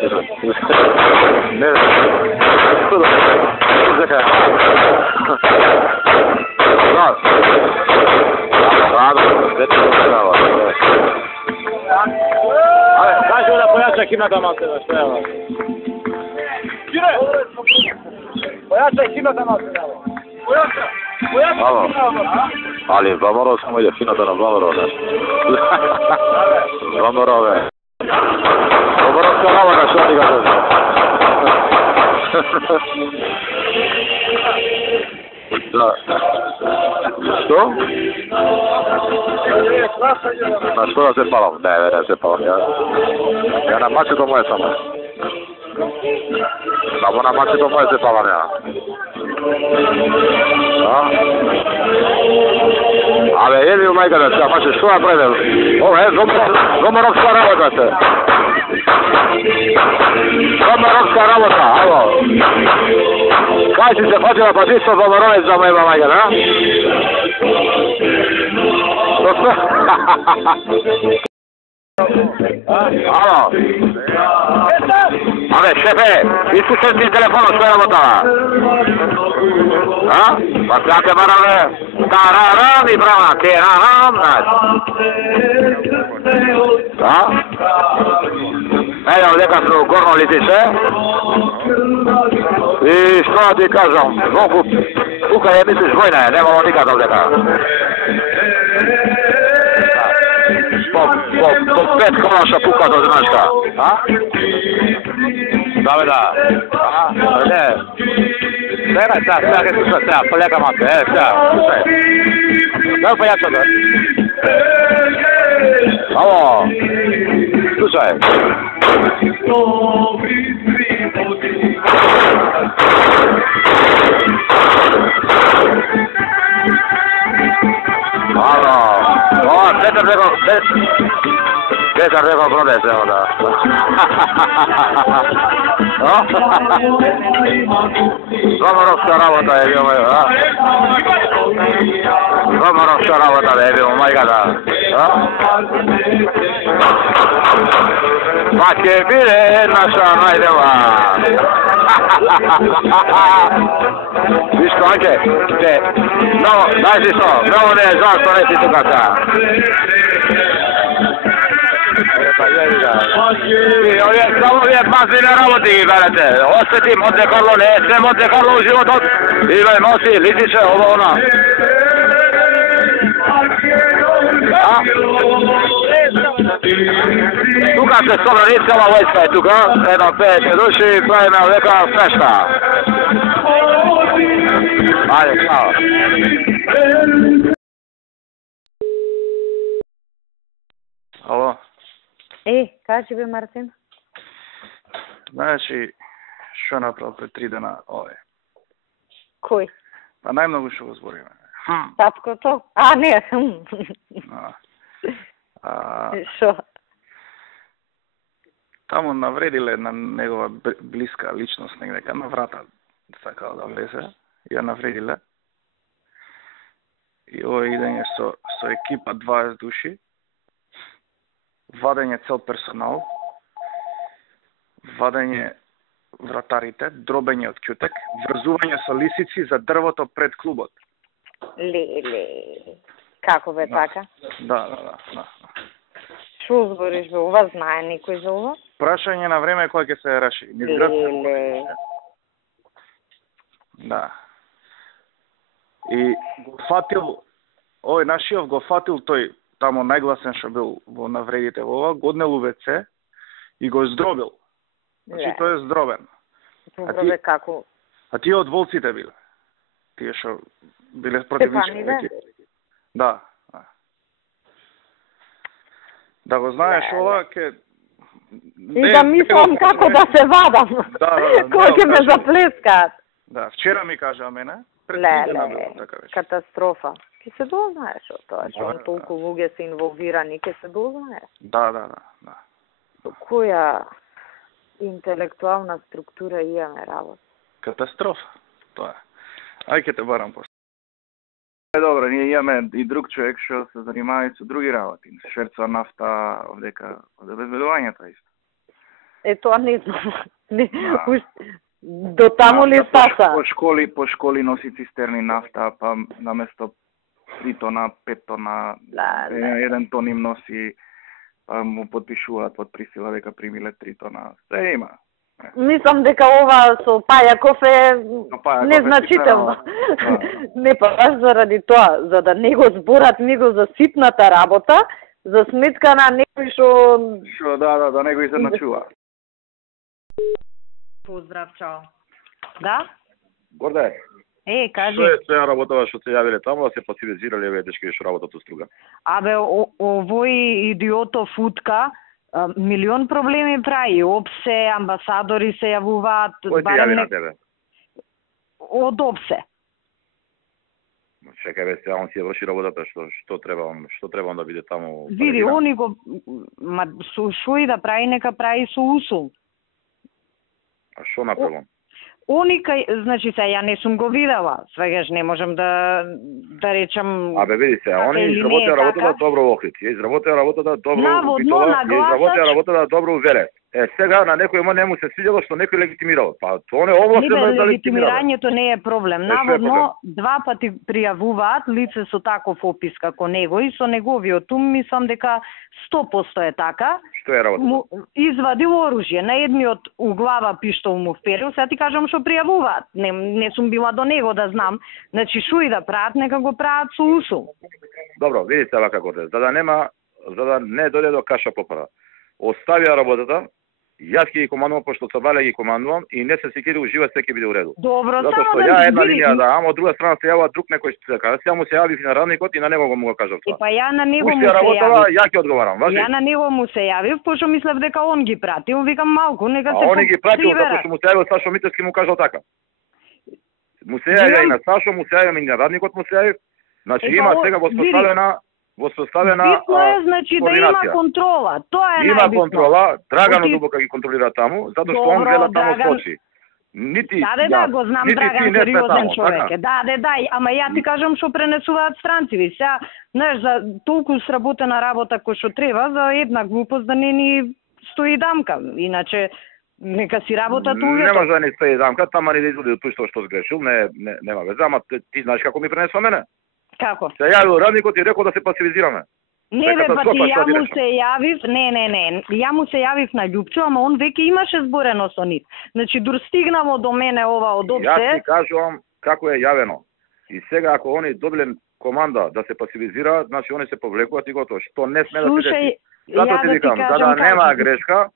Ne? Kdo? Zakaj? Da. Rado, već pravo. Ajde, kaži da pojača himna da malo se što je. Kire! Pojača himna da malo se. Pojača! Ali Vamorov samo ide fino da nam Vamorov nešto. Vamorove. Vomorovska navoda što ti ga dođe. Da. Što? Na što da se palam? Ne se palam ja. Ja na mače to moje samo. Samo na mače to moje se palam ja. Da? Ale jedi u majka da se, mače što napravim? Ovo je Vomorovska navoda se. Vomorovska navoda, alo. Kaj si se počela pa čisto Vomorovec za mojima majka, da? To sve? Alo. Ale, šefe, ispušten ti telefonu, što je rabotala? A? Pa sada barave, tararam i brava, teraram, znaš. A? Evo, neka su gorno litice. I što ti kažem, zvonku, kuka je, misliš, vojna je, nemamo nikad ovdjeka. Po 5 kolaša puka do značka. A? Da. A? Ne. Daj, slušaj, polega mate, slušaj. Daj pojača da. Alo. Slušaj. Alo. Petar rekao prodaj se onda. Vomorovska rabota je bio moj, a? Vomorovska rabota je bio moj gada. Pa će bile naša najdeva. Viš ko, Anke? No, daj si što, bravo ne, žal što nesi tukata. Samo je pazi na raboti, gledajte. Osjeti Monte Carlo, ne, sve Monte Carlo u životu. Ile nosi, litiće, ovo ona. Tuka se Sobranickava vojska je tuka, jedno 5 duši, pravime ovdjeka smešta. Ajde, čao. Alo. Kaži bi, Martin? Znači, što napravil pred 3 dana ove? Koji? Pa najmnogo što go zborio. Tatko to? A, ne. Što? Tamo navredile na njegova bliska ličnost nekaj na vrata, sakao da vleze. Ja navredile. I ovo idenje so ekipa 20 duši. Vadenje cel personal, vadenje vratarите, дробење од кјутек, врзување со лисици за дрвото пред клубот. Леле, како бе така? Да. Шо збориш бе, ова знае некој за ова? Прашање на време кој ќе се реши. Леле. Да. И го фатил, овој нашиот го фатил тој, тамо најгласен што бил во навредите во ова, годнел УВЦ и го здробил. Значи тој е здробен. Здробе како? А тие од волците биле. Тие што биле против ништо. Да. Да го знаеш ова ке... И да мислам како да се вадам. Кој ќе ме заплескаат. Да, вчера ми кажа мене. Леле, катастрофа. Ке се дознаеш од тоа, што толку луѓе се инволвирани, ке се дознаеш. Да. Која интелектуална структура имаме работа? Катастрофа, тоа е. Ај ке те барам после. Добро, ние имаме и друг човек што се занимава со други работи. Шверцува нафта, овдека од обезбедувањето исто. тоа не знам. До таму ли стаса? По школи носи цистерни нафта, па наместо 3 тона, 5 тона, 1 тон им носи, па му подпишуваат под присила дека примиле 3 тона. Се има. Мислам дека ова со Пајаков е незначително. Не па баш заради тоа, за да не го зборат него за ситната работа, за сметка на некој што да не го изначува. Поздрав, чао. Да? Горде. Кажи. Што е сега работава што се јавиле таму, да се пасивизирале овие дечки што работат у Струга? Абе, овој идиотов Утка милион проблеми прави. ОПСЕ, амбасадори се јавуваат. Кој ти јави на тебе? Од ОПСЕ. Чекај бе, сега он си ја врши работата, што треба он да биде таму? Види, они го шо и да прави, нека прави со усул. А што направам? Они значи се ја не сум го видела, свегаш не можам да речам. Абе види се, они изработија работата добро во Охрид, изработија работата добро у Битола, изработија работата добро у Велес. Сега на некој не му се свиѓало што некој легитимирал. Па тоа не овластено да легитимира. Легитимирањето не е проблем. Наводно 2 пати пријавуваат лице со таков опис како него и со неговиот ум мислам дека 100% е така. Што е работата? Извадил оружје. На едниот у глава пиштол му вперил. Сега ти кажам што пријавуваат. Не сум била до него да знам. Значи шо и да прават, нека го прават со усул. Добро, видите вака годе. За да не дојде до каша попара. Оставија работата. Јас ќе ги командувам, пошто Цабале ги командувам и не се секири ужива, се ќе биде у реду. Добро, затоа што ја една линија да, ама од друга страна се јавува друг некој што се каже. Сега му се јави на радникот и на него му го кажав тоа. Па ја на него му се работава, ја ќе одговарам, важи. Ја на него му се јавив, пошто мислев дека он ги пратил, викам малку, нека се. А он ги пратил затоа што му се јавил Сашо Митевски му кажал така. Му се јави и на Сашо, му се јави и на радникот му се јави. Значи има сега воспоставена битно е, значи да има контрола. Тоа е има контрола, Драган Дубока ги контролира таму, затоа што он гледа таму со очи. Нити да, го знам, Драган сериозен човек е. Да, ама ја ти кажам што пренесуваат странци. Сега, знаеш, за толку сработена работа кој што треба, за една глупост да не ни стои дамка. Иначе нека си работат увето. Нема да не стои дамка, тама не да изводи од тој што сгрешил, нема веза, ама ти знаеш како ми пренесува мене? Како? Се јавил радникот и рекол да се пасивизираме. Не бе, па ти ја му се јавив, не, ја му се јавив на Љупчо, ама он веќе имаше зборено со нив. Значи, дур стигнамо до мене ова од ОПСЕ. Јас ти кажувам како е јавено. И сега ако они добиле команда да се пасивизираат, значи они се повлекуваат и готово. Што не сме да се деси. Затоа ти викам, за да нема грешка,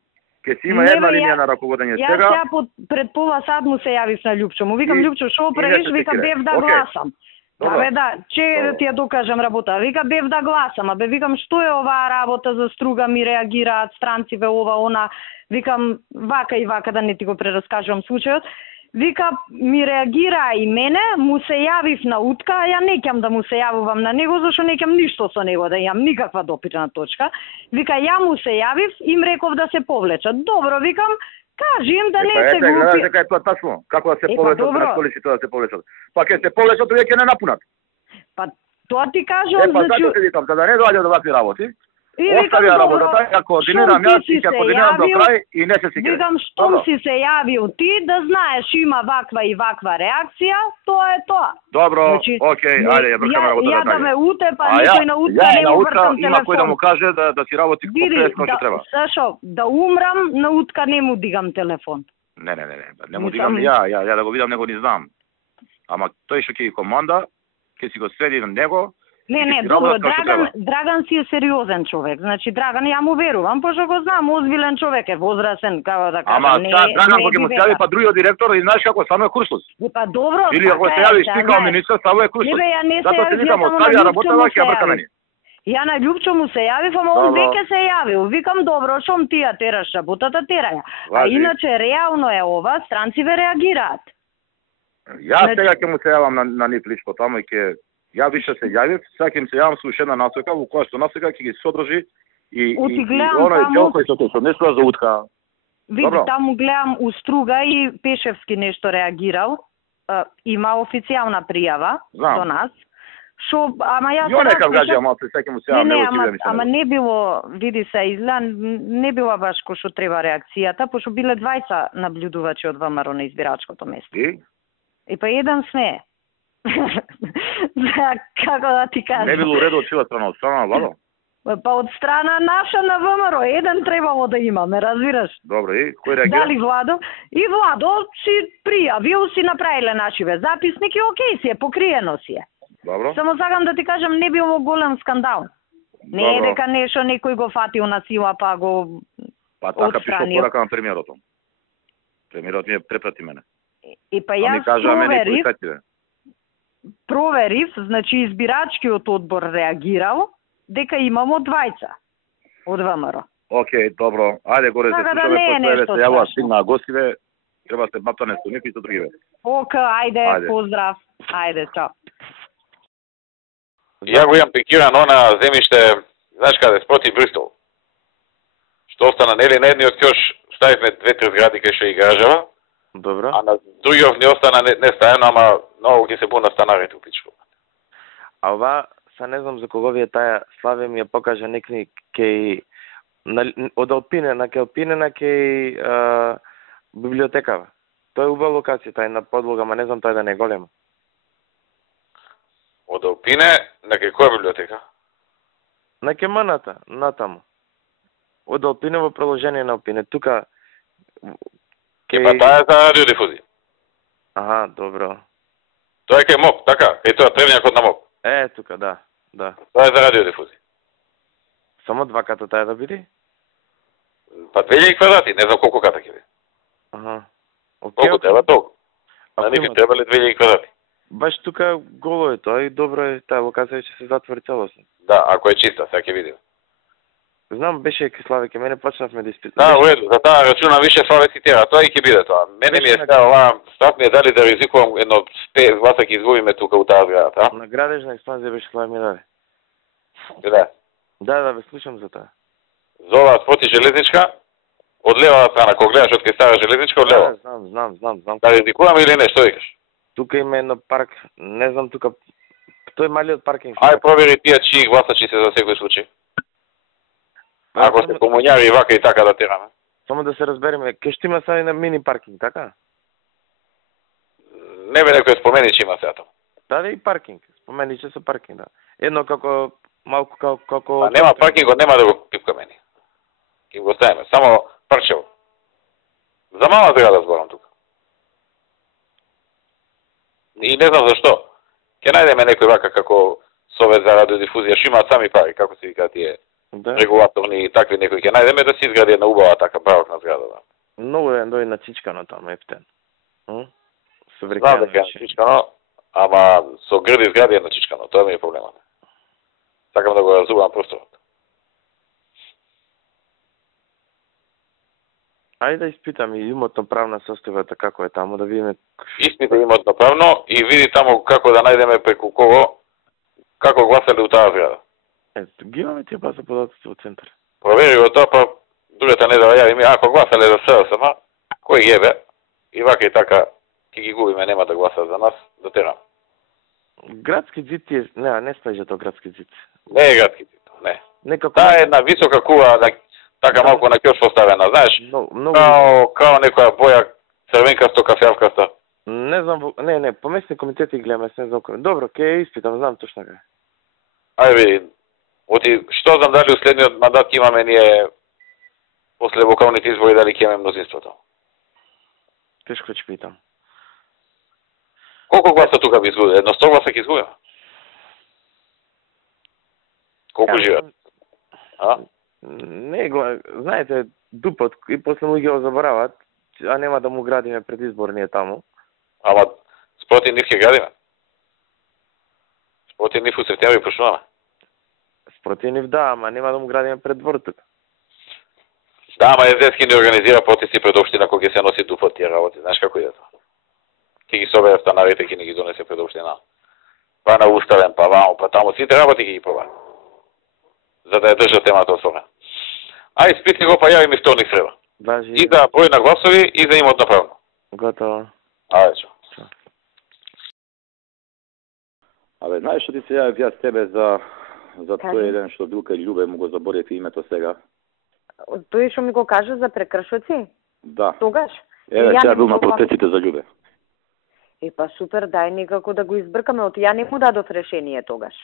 ќе си има една линија на раководење сега. Јас сега пред пола сат му се јавив на Љупчо. Му викам, Љупчо, шо правиш? Вика, бев да гласам. Абе да, че ти ја докажам работа. Вика, бев да гласам, абе викам, што е оваа работа за Струга, ми реагираат странциве, ова, она. Викам, вака и вака, да не ти го прераскажувам случајот. Вика, ми реагира и мене, му се јавив на Утка, а ја не ќам да му се јавувам на него, зашто не ќам ништо со него, да имам никаква допирна точка. Вика, ја му се јавив, им реков да се повлечат. Добро, викам, кажи им да не се глупи. Гледаш дека е тоа тачно, како да се повлечат, на колиците да се повлечат. Па ќе се повлечат, овие ќе не напунат. Па тоа ти кажувам, значи... Па затоа ти викам, за да не доаѓа до вакви работи, оставија работата, ја координирам јас и ќе координирам до крај и не се секире. Викам, штом си се јавил ти, да знаеш има ваква и ваква реакција, тоа е тоа. Добро, окей, ајде, ја вркаме работата. Ја да ме утепа, никој на утка не му вркам телефон. Има кој да му каже да си работи како што треба. Сашо, да умрам, на утка не му дигам телефон. Не му дигам ја да го видам, него не знам. Ама тој што ќе команда, ќе си го следи на него. Не, добро, Драган си е сериозен човек. Значи, Драган ја му верувам, пошто го знам, озбилен човек е, возрасен, како да кажам. Ама Драган кога му се јави па другиот директор, и знаеш како, само е курсус. Па добро, или ако се јави стикал министер, само е курсус. Затоа ти викам, оставија работава, ќе ја вркаме ни. Ја на Љупчо му се јавив, ама он веќе се јавил. Викам, добро, шом ти ја тераш работата, тераја. А иначе реално е ова, странциве реагираат. Јас сега ќе му се јавам на нив лично таму и ќе ја више се јавив, сега ќе им се јавам со уште една насока, во која што насока ќе ги содржи и оној дел кој што се однесува за Утка. Види, таму гледам у Струга и Пешевски нешто реагирал. Има официјална пријава до нас. Шо, ама јас Ја некав гаѓа, ама се сеќам му сега не, ама не било, види се, изгледа не била баш кој што треба реакцијата, пошто биле двајца наблюдувачи од ВМРО на избирачкото место. И па еден сме. Како да ти кажам? Не било редо од чија страна, од страна на Владо? Па од страна наша на ВМРО, еден требало да имаме, разбираш? Добро, и кој реагира? Дали Владо? И Владо си пријавил, си направиле нашиве записник и окей си е, покриено си е. Добро. Само сакам да ти кажам, не било голем скандал. Не е дека нешто некој го фатил на сила па го па така пишо порака на премиерот. Премиерот ми е препрати мене. И па јас проверив, значи избирачкиот одбор реагирал дека имамо двајца од ВМРО. Океј, добро. Ајде горе се слушаме, се јавува стигнаа гостиве, треба се бапта со нив и со другиве. Ајде, поздрав. Ајде, чао. Ја го имам пикирано на земјиште, знаеш каде, спроти Бристол. Што остана, нели, на едниот ќош ставивме 2-3 згради кај што и гражава. Добро. А на другиот не остана не стајано, ама многу ќе се буна станарите у пичко. А ова, са не знам за кого ви е таја, Славе ми ја покажа некни кеј од Алпинена кеј библиотекава. Тоа е убава локација, тај на подлога, ма не знам тај да не е голем. Од Алпине на кај која библиотека? На Кеманата, натаму. Од Алпине во продолжение на Алпине. Тука Па таа е за радиодифузија. Аха, добро. Тоа е кај МОК, така? Кај тоа тревњакот на МОК. Тука, да. Тоа е за радиодифузија. Само 2 ката таја да биде? Па 2000 квадрати, не знам колку ката ќе биде. Аха. Колку треба толку? На нив требале 2000 квадрати. Баш тука голо е тоа и добро е, таа локација ќе се затвори целосно. Да, ако е чиста, сега ќе видим. Знам, беше ке Славе, ке мене почнавме да испитаме. Да, уреду, за таа рачунам више Славе цитира, тоа и ќе биде тоа. Мене ми е сега ова, став ми е дали да ризикувам едно 5 гласа ќе изгубиме тука у таа зградата, На градежна експанзија беше Славе ми даде. Да. Да, ве слушам за тоа. За оваа спроти железничка, од левата страна, кога гледаш од кај стара железничка, од лево. Знам. Да ризикуваме или не, што викаш? Тука има едно парк, не знам тука, тој малиот паркинг. Ај провери тие чии гласачи се за секој случај. Ако се комуњари и вака и така да тераме. Само да се разбереме, ке што има сега на мини паркинг, така? Не бе некој спомени че има сега тоа. Да, и паркинг. Спомени че се паркинг, да. Едно како малку како Па нема паркингот, нема да го пипкаме ни. Ке го ставиме, само парчево. За мала зграда зборам тука. И не знам зашто. Ке најдеме некој вака како Совет за радиодифузија, што имаат сами пари, како се вика тие регулаторни и такви некои ќе најдеме да се изгради една убава така барокна зграда. Да. Многу е дој на Чичкано таму ептен. Знам дека е на Чичкано, ама со грди згради е на Чичкано, тоа ми е проблемот. Сакам да го разумам просторот. Ајде да испитам и имотно правна состојбата како е таму, да видиме. Испита имотно правно и види таму како да најдеме преку кого, како гласале у таа зграда. Ги имаме тие база податоци во центар. Провери го тоа, па другата недела јави ми, ако гласале за СДСМ, кој ги ебе, и вака и така, ќе ги губиме, нема да гласат за нас, да терам. Градски зид е, не стајже тоа градски зид. Не е градски зид, не. Некако... Таа е една висока кула, така малку на ќош поставена, знаеш? Као некоја боја црвенкасто кафеавкаста. Не знам, не, по местни комитети гледаме, не знам кој. Добро, ќе испитам, знам точно кај. Ајде види, оти што знам дали у следниот мандат имаме ние после локалните избори дали ќе имаме мнозинството. Тешко ќе питам. Колку гласа тука би изгубил? Едно 100 гласа ќе изгубим? Колку живеат? Не, знаете, дупот и после луѓе го заборават, а нема да му градиме предизборниот таму. Ама спроти нив ќе градиме. Спроти нив у септември почнуваме. Спроти нив да, ама нема да му градиме пред двор тука. Да, ама Езерски не организира протести пред општина кога ќе се носи дупот тие работи. Знаеш како иде тоа? Ќе ги собере станарите, ќе ни ги донесе пред општина. Па на уставен, па вамо, па таму, сите работи ќе ги пробаат. За да ја држат темата отворена. Ај, спити го, па јави ми вторник среда. И за број на гласови, и за имотно правно. Готово. Ајде, чо. Абе, знаеш што ти се јавив јас тебе за тој еден што бил кај Љубе, му го заборев името сега. Тој што ми го кажа за прекршоци? Да. Тогаш? Еве, сега бил на протестите за Љубе. Па супер, дај некако да го избркаме, од ја не му дадов решение тогаш.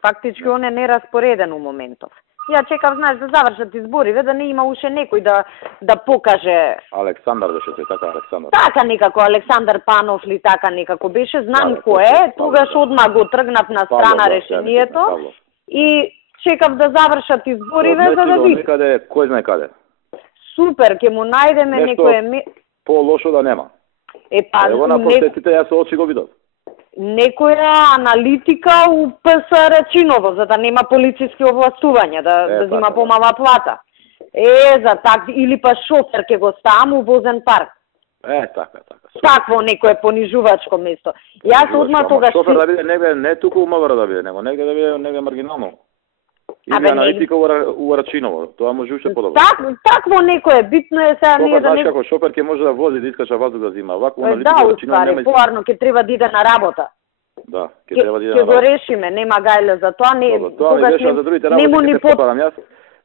Фактички он е нераспореден у моментов. Ја чекав, знаеш, да завршат избориве, да не има уште некој да покаже... Александар беше се, така Александар. Така некако, Александар Панов ли така некако беше, знам кој е, тогаш одма го тргнав на страна решението и чекав да завршат избориве за да види. Некаде, кој знае каде. Супер, ќе му најдеме некој... По-лошо да нема. Ево на протестите јас очи го видов. Некоја аналитика у ПСР Чиново, за да нема полициски овластувања, да зима помала плата. За так, или па шофер ќе го ставам у возен парк. Така. Такво некое понижувачко место. Јас одма тогаш... Шофер да биде не туку у МВР да биде, него негде да биде негде маргинално. Или аналитика у Рачиново, тоа може уште подобро. Такво некое, битно е сега ние да не... Како шофер ќе може да вози, да искача ваздух да зима. Вако аналитика у Рачиново нема... Да, поварно ќе треба да иде на работа. Да, ќе треба да иде на работа. Ќе го решиме, нема гајле за тоа, не... Тоа ми беше за другите работи, ќе се попарам јас.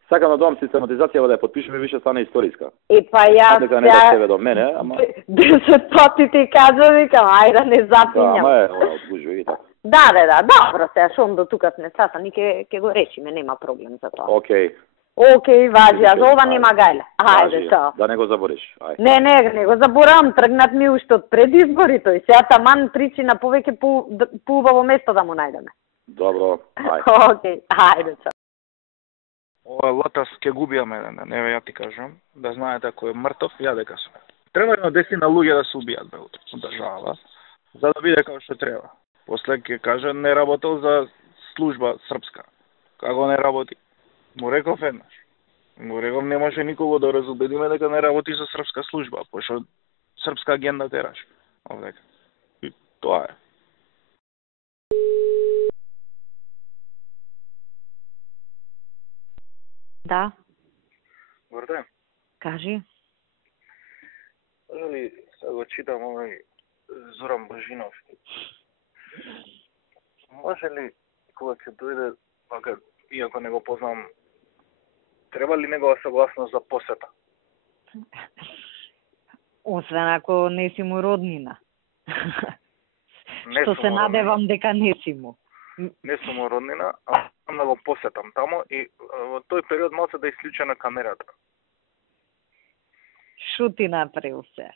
Сакам да додам систематизација да ја подпишеме, више стане историска. Па јас... Дека не до тебе до мене, ама... 10 пати ти кажа, викам, ајде не запинјам. Да, ама одгужува и така. Да, добро, сега шом до тука сме сасани, ќе го решиме, нема проблем за тоа. Океј, важи, а за ова нема гајле. Ајде, чао. Да не го забориш. Ајде. Не го заборам, тргнат ми уште од пред изборите, сега таман причина повеќе поубаво место да му најдеме. Добро, ајде. Океј, ајде, чао. Ова латас ќе губиаме, не ја ти кажам, да знаете кој е мртов, ја дека сме. Треба едно 10 луѓе да се убијат бе од држава, за да биде како што треба. После ќе каже не работел за служба српска. Како не работи? Му реков еднаш. Му реков не може никого да разубедиме дека не работи за српска служба, пошто српска агенда тераш. Овдека. И тоа е. Да. Горде. Кажи. Дали сега го читам овој Зоран Божинов. Може ли кога ќе дојде, ако иако не го познам, треба ли негова согласност за посета? Освен ако не си му роднина. Што се надевам дека не си му. Не сум му роднина, а сам да го посетам тамо и во тој период малце да исклучена камерата. Шо ти направил се?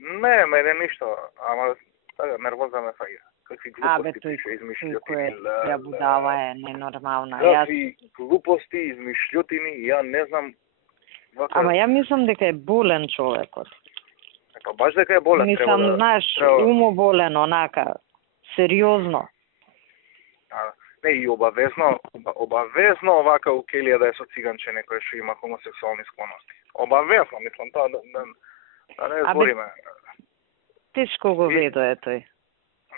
Не, мене ништо, ама така нервоза ме фаѓа. Какви глупости пише, измишлјотини. Ја будала е ненормална. Какви глупости, измишлјотини, ја не знам. Ама ја мислам дека е болен човекот. Па баш дека е болен. Мислам, знаеш, умоболен, онака, сериозно. Не, и обавезно овака у Келија да е со циганче некој што има хомосексуални склоности. Обавезно, мислам, тоа да не збориме. Тешко го ведое тој.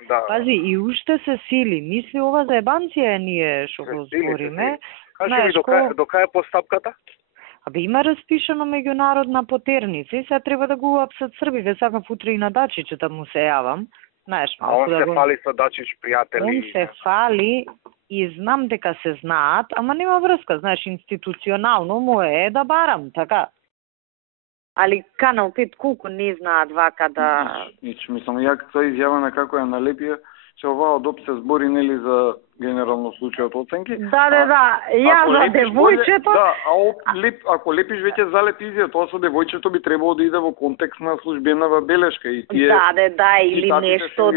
Да. Пази, и уште се сили. Мисли ова за ебанција ние што го збориме. Кажи ми, до кај е постапката? Абе, има распишано меѓународна потерница и сега треба да го уапсат Србиве. Сакав утре и на Дачиче да му се јавам. Знаеш, а он се фали со Дачич, пријатели? Он се фали и знам дека се знаат, ама нема врска. Знаеш, институционално му е да барам, така. Али Канал 5 колку не знаат вака да... Мислам, ја тоа изјаваме како ја налепија, че оваа ДОП се збори нели за генерално случајот оценки. Да, ја за девојчето. Да, ако лепиш веќе залепи изјава, тоа со девојчето би требало да иде во контекст на службенава белешка и тие. Да, или нешто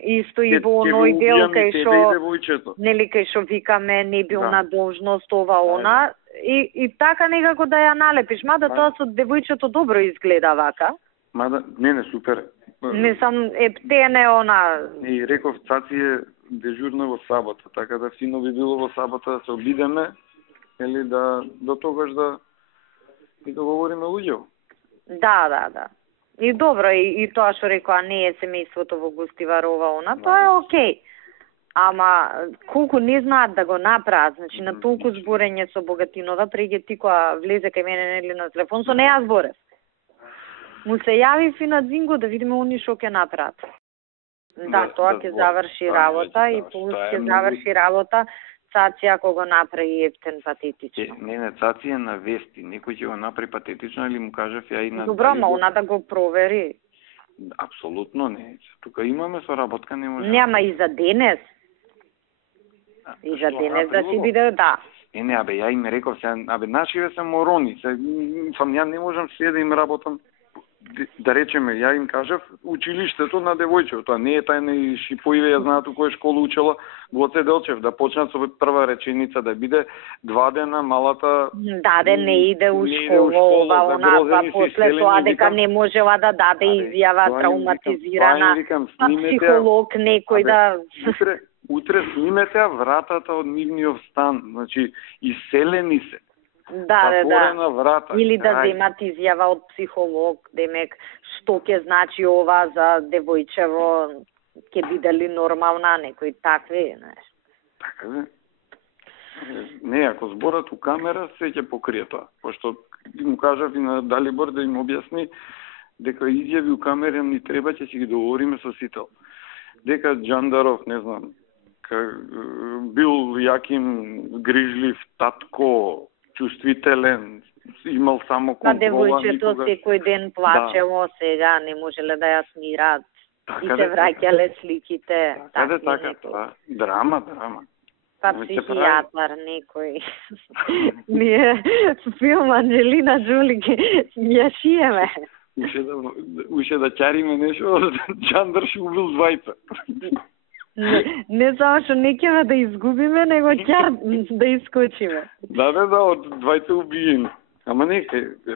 исто и во оној дел кај што нели кај што викаме не бил на должност ова она. И така некако да ја налепиш, мада тоа со девојчето добро изгледа вака. Мада, не, супер. Мислам, ептене она... И реков, Цаци е дежурна во сабота, така да фино би било во сабота да се обидеме, или да до тогаш да и договориме луѓе. Да. И добро, и тоа што рекоа не е семејството во Густиварова, она, тоа е окей. Ама колку не знаат да го направат, значи на толку зборење со Богатинова, преќе ти која влезе кај мене нели на телефон, со неја зборев. Му се јави и на Дзинго да видиме они што ќе направат. Да, тоа ќе заврши работа и плюс ќе заврши работа Цаци ако го направи ефтен патетично. Не, Цаци е на вести. Некој ќе го направи патетично или му кажав ја и на... Добро, ма она да го провери. Апсолутно не. Тука имаме соработка, не може. Нема и за денес. И за денес да си биде, да. Не, ја им реков, нашиве се морони. Ја не можам се да им работам. Да речеме, ја им кажав, училиштето на девојчето, тоа не е тајна и Шипоиве, ја знаат у која школа учела Гоце Делчев, да почнат со прва реченица, да биде 2 дена малата... Даде, не иде у школа, ова, онаква, после тоа дека не можела да даде изјава, травматизирана, психолог некој да... Утре снимете вратата од нивниот стан, значи, иселени се. Да. Врата. Или да земат изјава од психолог, демек, што ќе значи ова за девојчево, ќе биде ли нормална, некои такви, знаеш. Така бе. Не, ако зборат у камера, се ќе покрие тоа. Пошто му кажав и на Далибор да им објасни дека изјави у камера ни треба, ќе си ги договориме со сител. Дека Джандаров, не знам, бил јаким, грижлив, татко, чувствителен, имал само контрола. Девојчето секој ден плачело, сега не можеле да ја смират. И се враќале сликите. Така, тоа. Драма. Па психијатар некој. Ние филм Анджелина Джоли ја шиеме. Уше да чариме нешто, Джандар ше убил двајца. Не само што не ќе да изгубиме, него ќе да искочиме. Да, од двајца убиени. Ама не,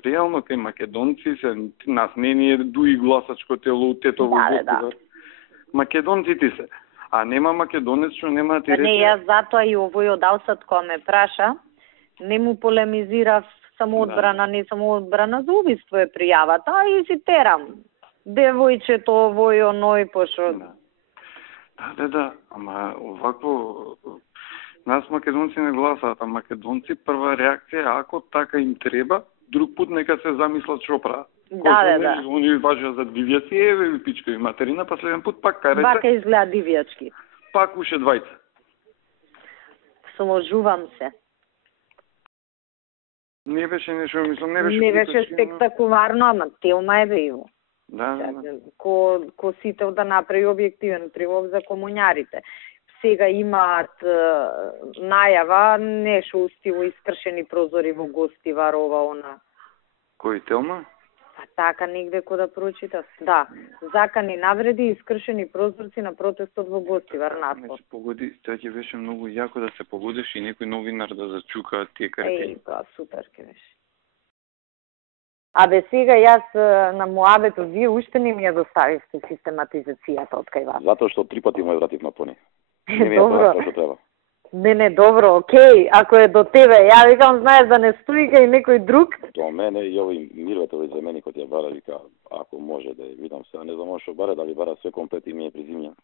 реално кај македонци се, нас не ни е дуи гласачко тело у Тетово Господаро. Македонците се. А нема македонец што нема ти рече. Не, јас затоа и овој од Алсат кој ме праша, не му полемизирав самоодбрана, не самоодбрана, за убиство е пријавата, а и си терам. Девојчето, овој, оној, пошо... Да, ама овакво... Нас македонци не гласаат, а македонци прва реакција, ако така им треба, друг пут нека се замислат што прават. Да. Они важат за дивјаци, еве пичка и материна, па следен пут пак карете. Вака изгледа дивјачки. Пак уште двајца. Сложувам се. Не беше нешто, мислам, не беше спектакуларно, ама телма е бејо. Да. Ко сител да направи објективен прилог за комуњарите. Сега имаат најава, нешто устиво искршени прозори во Гостивар, ова, она. Кој телма? Па така негде кој да прочитав. Да, закани навреди и искршени прозорци на протестот во Гостивар, надпор. Погоди, тоа ќе беше многу јако да се погодиш и некој новинар да зачука тие карти. Тоа супер ќе беше. Абе сега јас на муабето вие уште не ми ја доставивте систематизацијата од кај вас. Затоа што 3 пати му ја вратив на пони. Добро. Не, добро, окей, ако е до тебе, ја викам, знаеш да не стои кај некој друг. До мене и овој Милветовиќ за мене кој ја бара, вика, ако може да ја видам сега, не знам што бара, дали бара све комплет и ми е призимјан.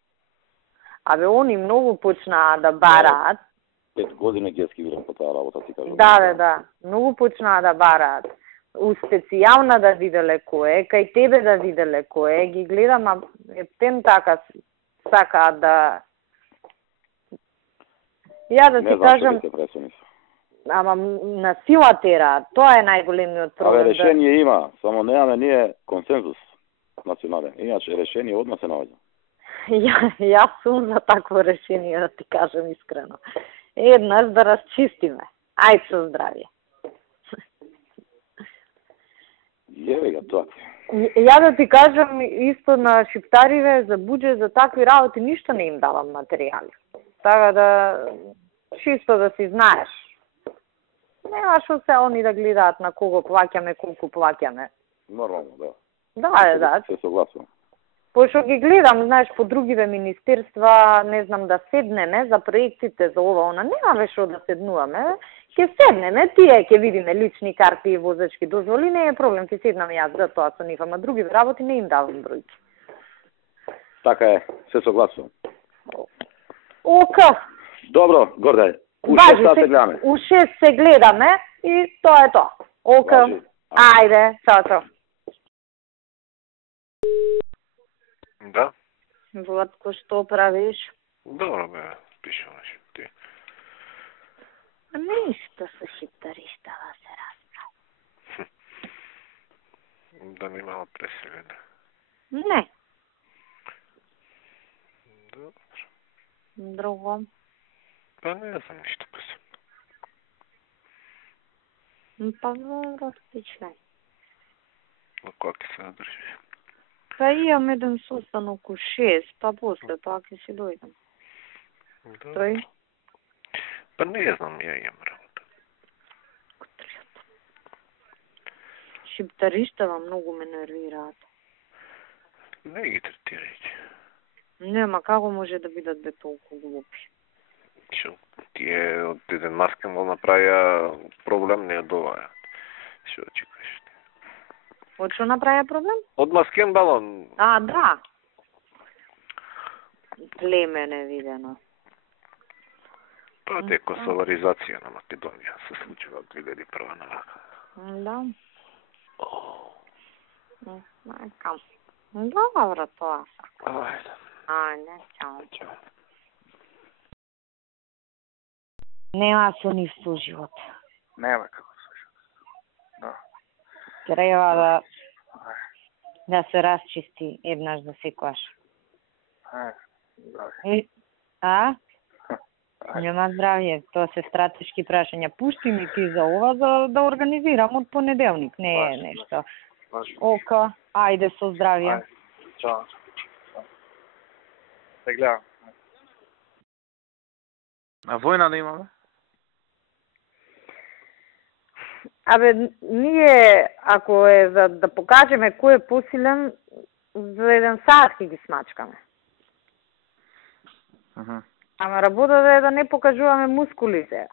Абе, они многу почнаа да бараат. 5 години ги скивирам по таа работа, ти кажам. Да, многу почнаа да бараат. У специјална да виделе кој е, кај тебе да виделе кој е, ги гледам, а ептен така сакаат да... Ја да ти кажам... Ама на сила тера, тоа е најголемиот проблем. Абе, решение има, само немаме ние консензус национален. Иначе решение одма се наоѓа. Јас сум за такво решение, да ти кажам искрено. Еднаш да расчистиме. Ајде со здравје. Еве тоа. Ја да ти кажам исто на шиптариве за буџет, за такви работи ништо не им давам материјали. Така да чисто да си знаеш. Нема што се они да гледаат на кого плаќаме, колку плаќаме. Нормално, да. Да. Се согласувам. Пошто ги гледам, знаеш, по другиве министерства, не знам, да седнеме за проектите за ова, она, немаме што да седнуваме, ќе седнеме, тие ќе видиме лични карти и возачки дозволи, не е проблем, ќе седнам јас за тоа со нив, ама другиве работи не им давам бројки. Така е, се согласувам. Ока. Добро, Гордај. У 6 се гледаме. У 6 се гледаме и тоа е тоа. Ока. Ајде, чао. Да. Владко, што правиш? Добро бе, пишуваш ти. Ништо со шиптариштава се расправа. Да ми мало преселена. Не. Добро. Друго. Па не знам ништо посебно. Па разпичај. Но кога ќе се надржиш? Па имам еден состанок у 6, па после тоа ќе си дојдам. Тој? Па не знам, ја имам работа. Шиптариштава многу ме нервираат. Не ги третирајќи. Нема, како може да бидат бе толку глупи? Шо, тие од еден маскенбол направија проблем, не од ова. Шо очекуваш? Од што направија проблем? Од маскенбалон. А, да. Племе невидено. Па декосоларизација на Македонија се случува од 2001 навака. Да. Мајка. Добро тоа сакам. Ајде. Ајде, чао. Нема со нив соживот. Нема како соживот. Да. Треба да се расчисти еднаш за секојаш. Здравје. А? Нема здравје, тоа се стратешки прашања. Пушти ми ти за ова за да организирам од понеделник, не е нешто. Ока, ајде со здравје. Чао. Се гледам. А војна да имаме? Абе, ние, ако е за да покажеме кој е посилен, за еден саат ќе ги смачкаме. Ама работата е да не покажуваме мускулите.